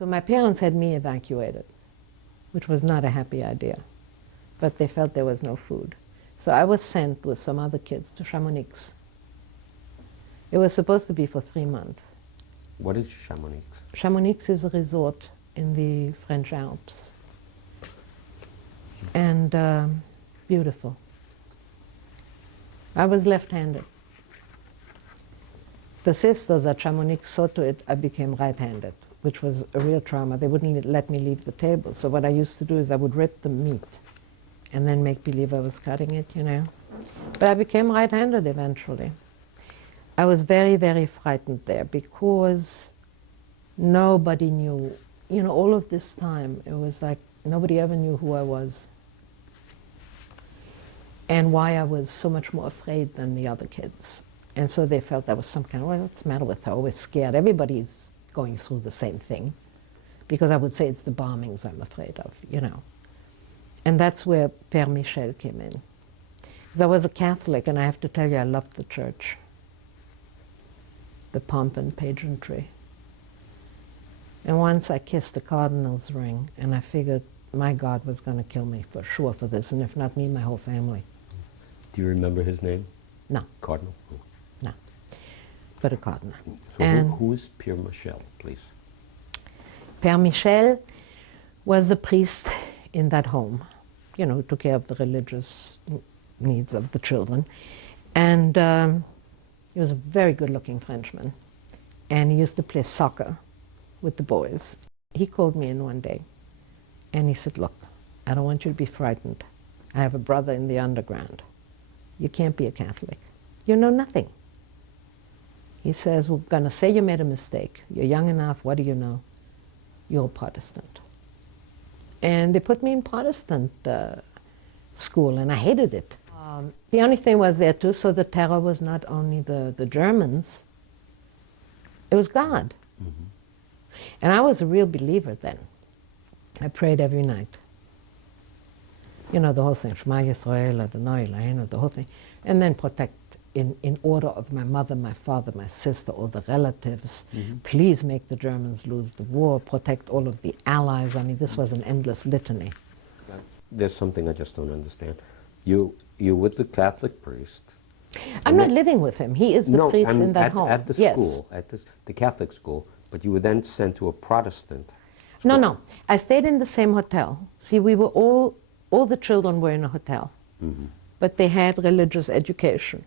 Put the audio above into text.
So my parents had me evacuated, which was not a happy idea, but they felt there was no food. So I was sent with some other kids to Chamonix. It was supposed to be for 3 months. What is Chamonix? Chamonix is a resort in the French Alps. And beautiful. I was left-handed. The sisters at Chamonix saw to it I became right-handed, which was a real trauma. They wouldn't let me leave the table. So what I used to do is I would rip the meat and then make believe I was cutting it, you know. But I became right-handed eventually. I was very, very frightened there because nobody knew. You know, all of this time, it was like nobody ever knew who I was and why I was so much more afraid than the other kids. And so they felt that was some kind of, well, what's the matter with her? Always scared. Everybody's going through the same thing. Because I would say it's the bombings I'm afraid of, you know. And that's where Père Michel came in. I was a Catholic, and I have to tell you, I loved the church. The pomp and pageantry. And once I kissed the cardinal's ring, and I figured my God was going to kill me for sure for this, and if not me, my whole family. Do you remember his name? No. Cardinal? No. But a cardinal. So who is Père Michel, please? Père Michel was a priest in that home, you know, who took care of the religious needs of the children. And he was a very good-looking Frenchman. And he used to play soccer with the boys. He called me in one day, and he said, look, I don't want you to be frightened. I have a brother in the underground. You can't be a Catholic. You know nothing. He says, we're going to say you made a mistake. You're young enough. What do you know? You're a Protestant. And they put me in Protestant school, and I hated it. The only thing was there too, so the terror was not only the Germans, it was God. Mm-hmm. And I was a real believer then. I prayed every night. You know, the whole thing, Shema Yisrael, Adonai Eloheinu, the whole thing. And then protect, in order of my mother, my father, my sister, all the relatives. Mm-hmm. Please make the Germans lose the war, protect all of the allies. I mean, this was an endless litany. There's something I just don't understand. You with the Catholic priest. I'm not living with him. He is the priest in that home. At the school, at the Catholic school, but you were then sent to a Protestant school. No. I stayed in the same hotel. See, we were all the children were in a hotel. Mm-hmm. But they had religious education.